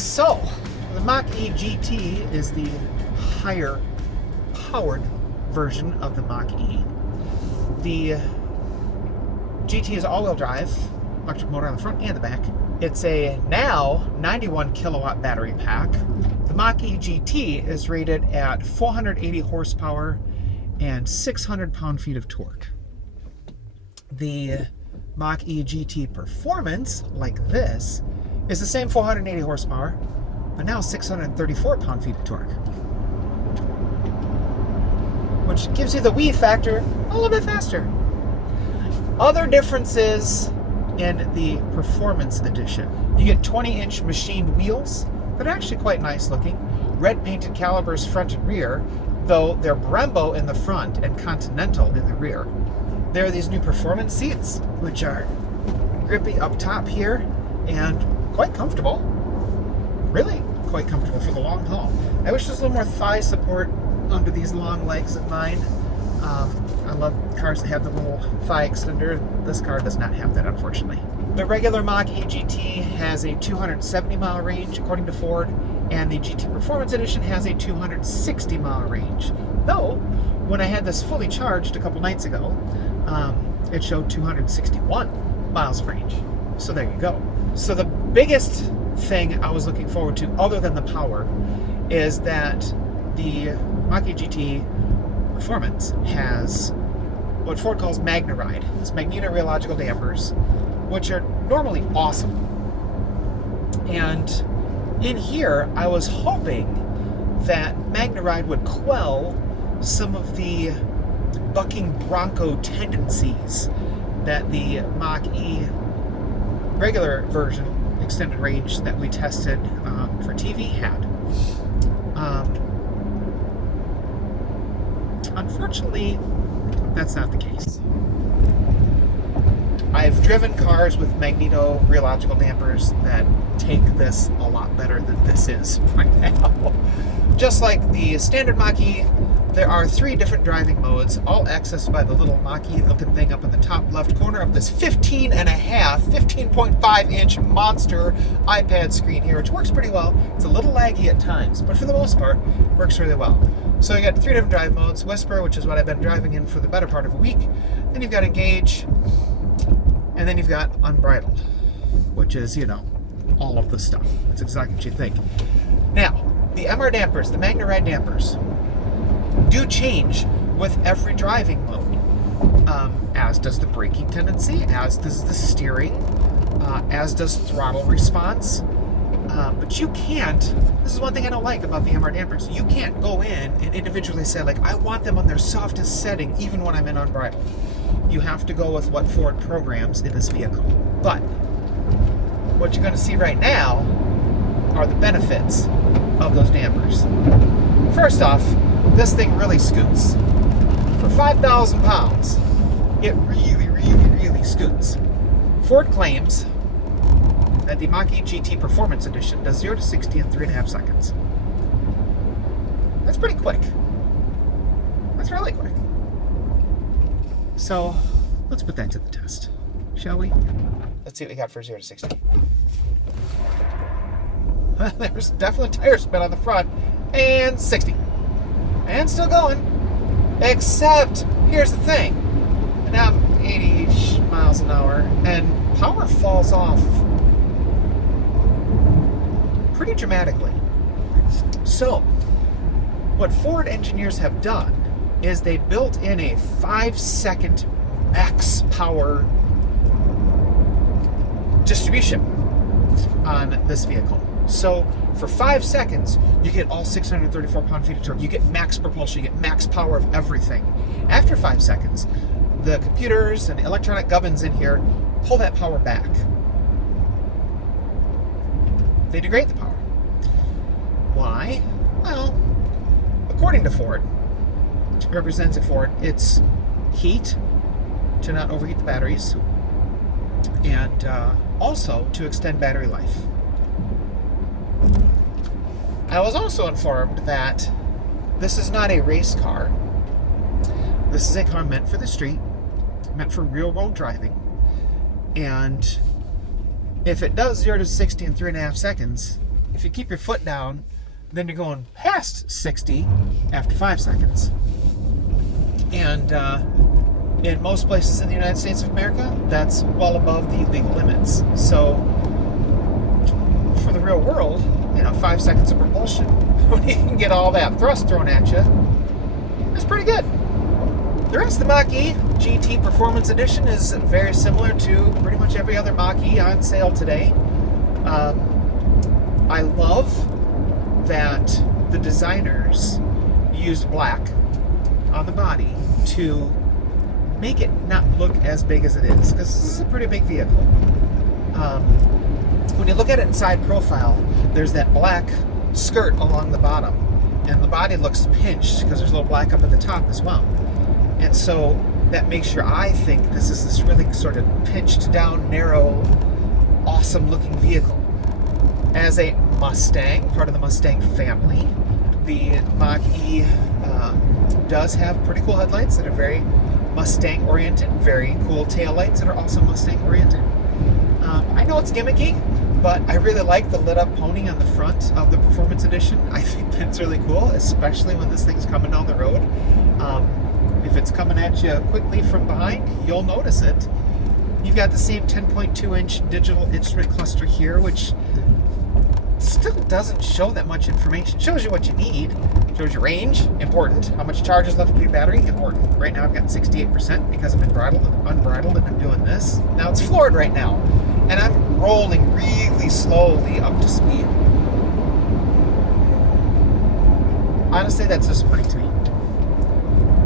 So, the Mach-E GT is the higher powered version of the Mach-E. The GT is all-wheel drive, electric motor on the front and the back. It's a now 91 kilowatt battery pack. The Mach-E GT is rated at 480 horsepower and 600 pound-feet of torque. The Mach-E GT Performance, like this, is the same 480 horsepower, but now 634 pound-feet of torque, which gives you the wee factor a little bit faster. Other differences in the Performance Edition. You get 20-inch machined wheels that are actually quite nice looking. Red painted calipers front and rear, though they're Brembo in the front and Continental in the rear. There are these new Performance seats, which are grippy up top here and quite comfortable. Really quite comfortable for the long haul. I wish there was a little more thigh support under these long legs of mine. I love cars that have the little thigh extender. This car does not have that, unfortunately. The regular Mach-E GT has a 270 mile range, according to Ford, and the GT Performance Edition has a 260 mile range. Though, when I had this fully charged a couple nights ago, it showed 261 miles of range. So there you go. So the biggest thing I was looking forward to, other than the power, is that the Mach-E GT Performance has what Ford calls MagneRide. It's magneto-rheological dampers, which are normally awesome. And in here, I was hoping that MagneRide would quell some of the bucking bronco tendencies that the Mach-E regular version extended range that we tested for TV had. Unfortunately, that's not the case. I've driven cars with magneto-rheological dampers that take this a lot better than this is right now. Just like the standard Mach-E, there are 3 different driving modes, all accessed by the little Mach-E looking thing up in the top left corner of this 15.5 inch monster iPad screen here, which works pretty well. It's a little laggy at times, but for the most part, works really well. So you got 3 different drive modes: Whisper, which is what I've been driving in for the better part of a week. Then you've got Engage, and then you've got Unbridled, which is, you know, all of the stuff. That's exactly what you think. Now, the MR dampers, the MagneRide dampers, do change with every driving mode, as does the braking tendency, as does the steering, as does throttle response. But you can't, this is one thing I don't like about the MR dampers, you can't go in and individually say, like, I want them on their softest setting even when I'm in Unbridled. You have to go with what Ford programs in this vehicle. But what you're going to see right now are the benefits of those dampers. First off, this thing really scoots. For 5,000 pounds, it really scoots. Ford claims that the Mach-E GT Performance Edition does 0 to 60 in 3.5 seconds. That's pretty quick. That's really quick. So, let's put that to the test, shall we? Let's see what we got for 0 to 60. There's definitely tire spin on the front, and 60. And still going. Except, here's the thing. And now I'm 80 miles an hour, and power falls off pretty dramatically. So, what Ford engineers have done is they built in a 5-second max power distribution on this vehicle. So for 5 seconds, you get all 634 pound-feet of torque. You get max propulsion, you get max power of everything. After 5 seconds, the computers and electronic gubbins in here pull that power back. They degrade the power. Why? Well, according to Ford, representative Ford, it's heat to not overheat the batteries, and also to extend battery life. I was also informed that this is not a race car. This is a car meant for the street, meant for real-world driving, and if it does 0 to 60 in 3.5 seconds, If you keep your foot down, then you're going past 60 after 5 seconds. And in most places in the United States of America, that's well above the legal limits. So for the real world, 5 seconds of propulsion, when you can get all that thrust thrown at you, it's pretty good. The rest of the Mach-E GT Performance Edition is very similar to pretty much every other Mach-E on sale today. I love that the designers used black on the body to make it not look as big as it is, because this is a pretty big vehicle. When you look at it in side profile, there's that black skirt along the bottom, and the body looks pinched because there's a little black up at the top as well. And so that makes your eye think this is this really sort of pinched down, narrow, awesome looking vehicle. As a Mustang, part of the Mustang family, the Mach-E does have pretty cool headlights that are very Mustang oriented, very cool tail lights that are also Mustang oriented. I know it's gimmicky, but I really like the lit up pony on the front of the Performance Edition. I think that's really cool, especially when this thing's coming down the road. If it's coming at you quickly from behind, you'll notice it. You've got the same 10.2-inch digital instrument cluster here, which still doesn't show that much information. It shows you what you need. It shows your range, important. How much charge is left in your battery, important. Right now I've got 68% because I'm unbridled and I'm doing this. Now it's floored right now, and I'm rolling really slowly up to speed. Honestly, that's disappointing to me.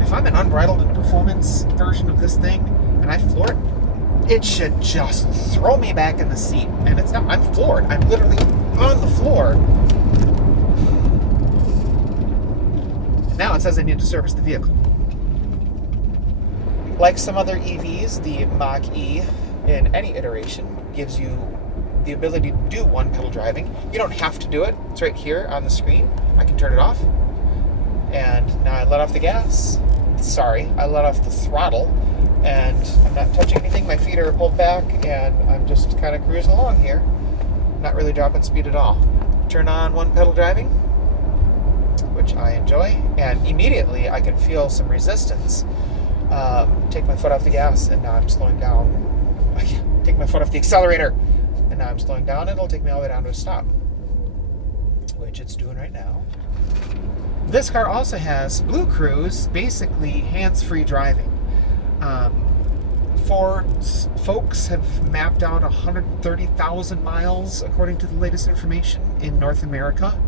If I'm an unbridled and performance version of this thing and I floor it, it should just throw me back in the seat. And it's not. I'm floored. I'm literally on the floor. Now it says I need to service the vehicle. Like some other EVs, the Mach-E in any iteration gives you the ability to do one pedal driving. You don't have to do it. It's right here on the screen. I can turn it off. And now I let off the gas. I let off the throttle, and I'm not touching anything. My feet are pulled back, and I'm just kind of cruising along here. Not really dropping speed at all. Turn on one pedal driving, which I enjoy, and immediately I can feel some resistance. Take my foot off the gas, and now I'm slowing down. I can take my foot off the accelerator, and now I'm slowing down, and it'll take me all the way down to a stop, which it's doing right now. This car also has Blue Cruise, basically hands-free driving. Ford folks have mapped out 130,000 miles, according to the latest information, in North America.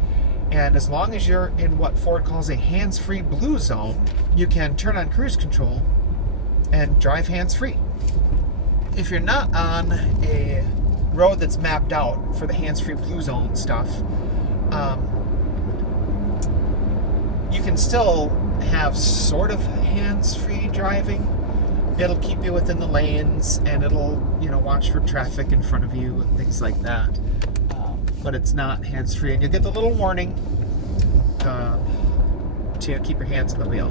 And as long as you're in what Ford calls a hands-free blue zone, you can turn on cruise control and drive hands-free. If you're not on a road that's mapped out for the hands-free blue zone stuff, you can still have sort of hands-free driving. It'll keep you within the lanes, and it'll, watch for traffic in front of you and things like that. But it's not hands-free, and you'll get the little warning to keep your hands on the wheel.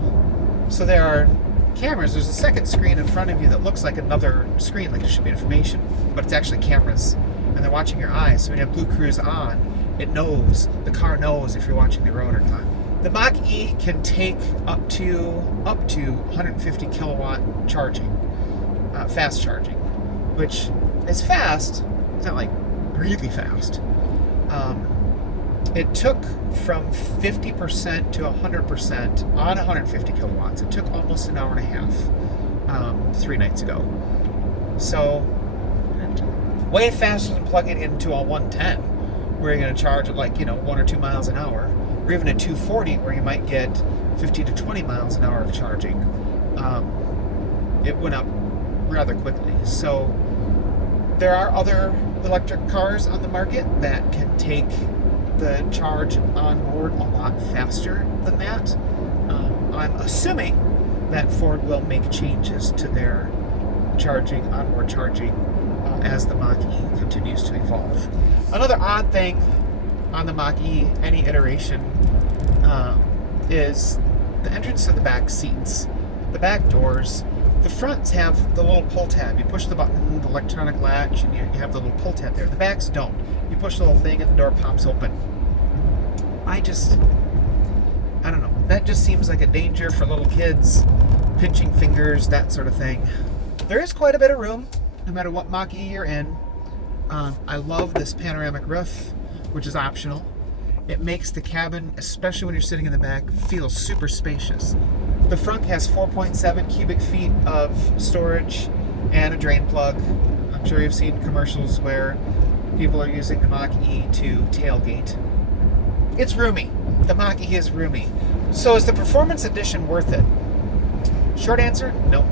So there are cameras. There's a second screen in front of you that looks like another screen, like it should be information, but it's actually cameras, and they're watching your eyes. So when you have Blue Cruise on, the car knows if you're watching the road or not. The Mach-E can take up to 150 kilowatt charging, fast charging, which is fast. It's not like really fast. It took from 50% to 100% on 150 kilowatts. It took almost an hour and a half 3 nights ago. So way faster than plugging it into a 110, where you're going to charge at 1 or 2 miles an hour. Or even a 240, where you might get 15 to 20 miles an hour of charging. It went up rather quickly. So there are other electric cars on the market that can take the charge on board a lot faster than that. I'm assuming that Ford will make changes to their onboard charging, as the Mach-E continues to evolve. Another odd thing on the Mach-E, any iteration, is the entrance to the back seats. The back doors The fronts have the little pull tab. You push the button, the electronic latch, and you have the little pull tab there. The backs don't. You push the little thing and the door pops open. I don't know. That just seems like a danger for little kids, pinching fingers, that sort of thing. There is quite a bit of room, no matter what Mach-E you're in. I love this panoramic roof, which is optional. It makes the cabin, especially when you're sitting in the back, feel super spacious. The front has 4.7 cubic feet of storage and a drain plug. I'm sure you've seen commercials where people are using the Mach-E to tailgate. It's roomy. The Mach-E is roomy. So is the Performance Edition worth it? Short answer, no.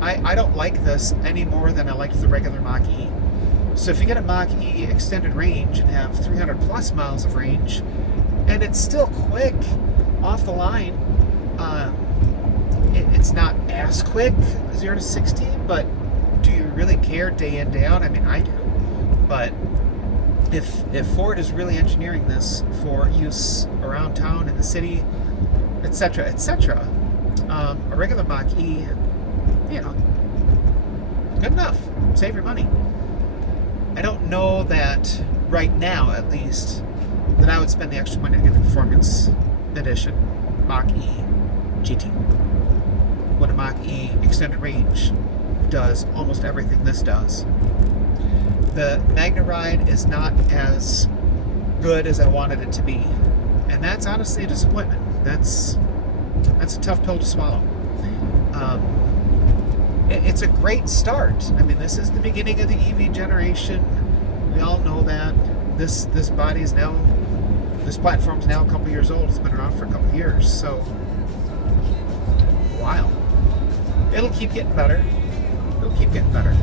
I don't like this any more than I liked the regular Mach-E. So if you get a Mach-E extended range and have 300 plus miles of range, and it's still quick off the line, it's not as quick, 0 to 60, but do you really care day in, day out? I mean, I do. But if Ford is really engineering this for use around town, in the city, etc., etc., a regular Mach-E, good enough. Save your money. I don't know that right now, at least, that I would spend the extra money to get the Performance Edition Mach-E GT. When a Mach-E extended range does almost everything this does. The Magna Ride is not as good as I wanted it to be, and that's honestly a disappointment. That's a tough pill to swallow. It's a great start. I mean, this is the beginning of the EV generation. We all know that. This platform's now a couple years old. It's been around for a couple years, so wow. It'll keep getting better. It'll keep getting better.